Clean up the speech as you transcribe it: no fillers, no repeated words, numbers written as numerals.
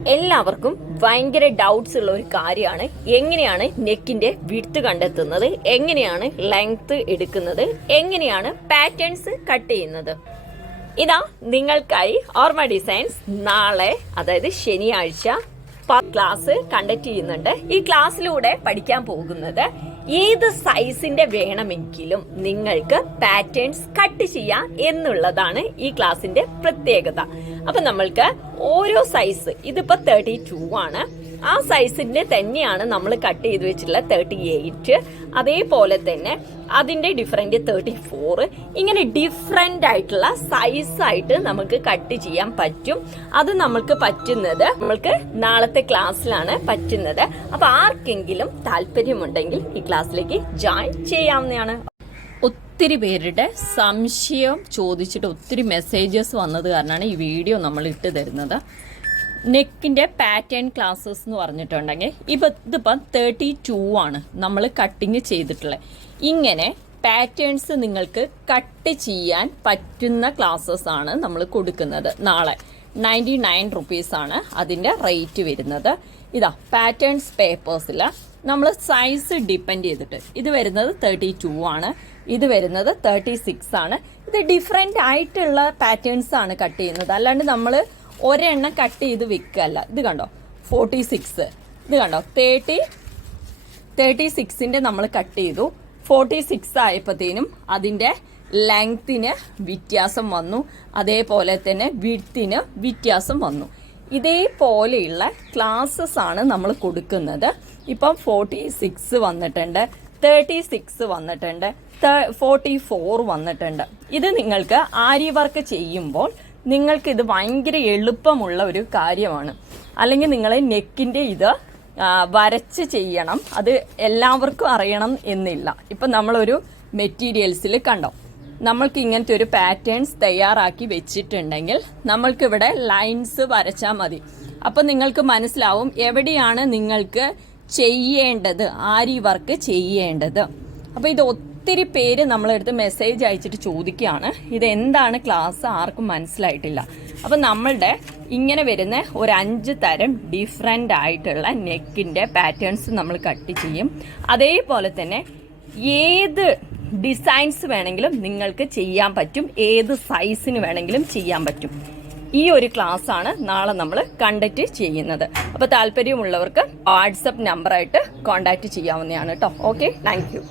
എല്ലാവർക്കും ഭയങ്കര ഡൗട്ട്സ് ഉള്ള ഒരു കാര്യമാണ് എങ്ങനെയാണ് നെക്കിന്റെ വിഡ്ത് കണ്ടെത്തുന്നത്, എങ്ങനെയാണ് ലെങ്ത് എടുക്കുന്നത്, എങ്ങനെയാണ് പാറ്റേൺസ് കട്ട് ചെയ്യുന്നത്. ഇതാ നിങ്ങൾക്കായി ഓർമ്മ ഡിസൈൻസ് നാളെ അതായത് ശനിയാഴ്ച ക്ലാസ് കണ്ടക്ട് ചെയ്യുന്നുണ്ട്. ഈ ക്ലാസ്സിലൂടെ പഠിക്കാൻ പോകുന്നത് ഏത് സൈസിന്റെ വേണമെങ്കിലും നിങ്ങൾക്ക് പാറ്റേൺസ് കട്ട് ചെയ്യാം എന്നുള്ളതാണ് ഈ ക്ലാസിന്റെ പ്രത്യേകത. അപ്പൊ നമ്മൾക്ക് ഓരോ സൈസ്, ഇതിപ്പോ 32 ആണ്, ആ സൈസിന്റെ തന്നെയാണ് നമ്മൾ കട്ട് ചെയ്ത് വെച്ചിട്ടുള്ള 38, അതേപോലെ തന്നെ അതിന്റെ ഡിഫറെന്റ് 34, ഇങ്ങനെ ഡിഫറെന്റ് ആയിട്ടുള്ള സൈസ് ആയിട്ട് നമുക്ക് കട്ട് ചെയ്യാൻ പറ്റും. അത് നമ്മൾക്ക് പറ്റുന്നത് നമ്മൾക്ക് നാളത്തെ ക്ലാസ്സിലാണ് പറ്റുന്നത്. അപ്പൊ ആർക്കെങ്കിലും താല്പര്യമുണ്ടെങ്കിൽ ഈ ക്ലാസ്സിലേക്ക് ജോയിൻ ചെയ്യാവുന്നതാണ്. ഒത്തിരി പേരുടെ സംശയം ചോദിച്ചിട്ട് ഒത്തിരി മെസ്സേജസ് വന്നത് കാരണമാണ് ഈ വീഡിയോ നമ്മൾ ഇട്ട് തരുന്നത്. നെക്കിൻ്റെ പാറ്റേൺ ക്ലാസ്സസ് എന്ന് പറഞ്ഞിട്ടുണ്ടെങ്കിൽ ഇതിപ്പം 32 ആണ് നമ്മൾ കട്ടിങ് ചെയ്തിട്ടുള്ളത്. ഇങ്ങനെ പാറ്റേൺസ് നിങ്ങൾക്ക് കട്ട് ചെയ്യാൻ പറ്റുന്ന ക്ലാസ്സസ് ആണ് നമ്മൾ കൊടുക്കുന്നത്. നാളെ 99 റുപ്പീസാണ് അതിൻ്റെ റേറ്റ് വരുന്നത്. ഇതാ പാറ്റേൺസ് പേപ്പേഴ്സിൽ നമ്മൾ സൈസ് ഡിപ്പെൻഡ് ചെയ്തിട്ട് ഇത് വരുന്നത് 32 ആണ്, ഇത് വരുന്നത് 36 ആണ്. ഇത് ഡിഫറെൻ്റ് ആയിട്ടുള്ള പാറ്റേൺസ് ആണ് കട്ട് ചെയ്യുന്നത്, അല്ലാണ്ട് നമ്മൾ ഒരെണ്ണം കട്ട് ചെയ്ത് വെക്കല്ല. ഇത് കണ്ടോ 46, ഇത് കണ്ടോ 36ൻ്റെ നമ്മൾ കട്ട് ചെയ്തു. 46 ആയപ്പോഴത്തേനും അതിൻ്റെ ലെങ്ത്തിന് വ്യത്യാസം വന്നു, അതേപോലെ തന്നെ വിഡ്ത്തിന് വ്യത്യാസം വന്നു. ഇതേപോലെയുള്ള ക്ലാസ്സസ് ആണ് നമ്മൾ കൊടുക്കുന്നത്. ഇപ്പം 46 വന്നിട്ടുണ്ട്, 36 വന്നിട്ടുണ്ട്, 44 വന്നിട്ടുണ്ട്. ഇത് നിങ്ങൾക്ക് ആരി വർക്ക് ചെയ്യുമ്പോൾ നിങ്ങൾക്ക് ഇത് ഭയങ്കര എളുപ്പമുള്ള ഒരു കാര്യമാണ്. അല്ലെങ്കിൽ നിങ്ങൾ നെക്കിൻ്റെ ഇത് വരച്ച് ചെയ്യണം, അത് എല്ലാവർക്കും അറിയണം എന്നില്ല. ഇപ്പം നമ്മളൊരു മെറ്റീരിയൽസിൽ കണ്ടോ, നമ്മൾക്ക് ഇങ്ങനത്തെ ഒരു പാറ്റേൺസ് തയ്യാറാക്കി വെച്ചിട്ടുണ്ടെങ്കിൽ നമ്മൾക്കിവിടെ ലൈൻസ് വരച്ചാൽ മതി. അപ്പം നിങ്ങൾക്ക് മനസ്സിലാവും എവിടെയാണ് നിങ്ങൾക്ക് ചെയ്യേണ്ടത്, ആരി വർക്ക് ചെയ്യേണ്ടത്. അപ്പോൾ ഇത് ഒത്തിരി പേര് നമ്മളെടുത്ത് മെസ്സേജ് അയച്ചിട്ട് ചോദിക്കുകയാണ് ഇത് എന്താണ് ക്ലാസ്, ആർക്കും മനസ്സിലായിട്ടില്ല. അപ്പം നമ്മളുടെ ഇങ്ങനെ വരുന്ന ഒരു 5 തരം ഡിഫറെൻ്റ് ആയിട്ടുള്ള നെക്കിൻ്റെ പാറ്റേൺസ് നമ്മൾ കട്ട് ചെയ്യും. അതേപോലെ തന്നെ ഏത് ഡിസൈൻസ് വേണമെങ്കിലും നിങ്ങൾക്ക് ചെയ്യാൻ പറ്റും, ഏത് സൈസിന് വേണമെങ്കിലും ചെയ്യാൻ പറ്റും. ഈ ഒരു ക്ലാസ് ആണ് നാളെ നമ്മൾ കണ്ടക്ട് ചെയ്യുന്നത്. അപ്പോൾ താല്പര്യമുള്ളവർക്ക് വാട്സപ്പ് നമ്പറായിട്ട് കോൺടാക്ട് ചെയ്യാവുന്നതാണ് കേട്ടോ. Okay, thank you.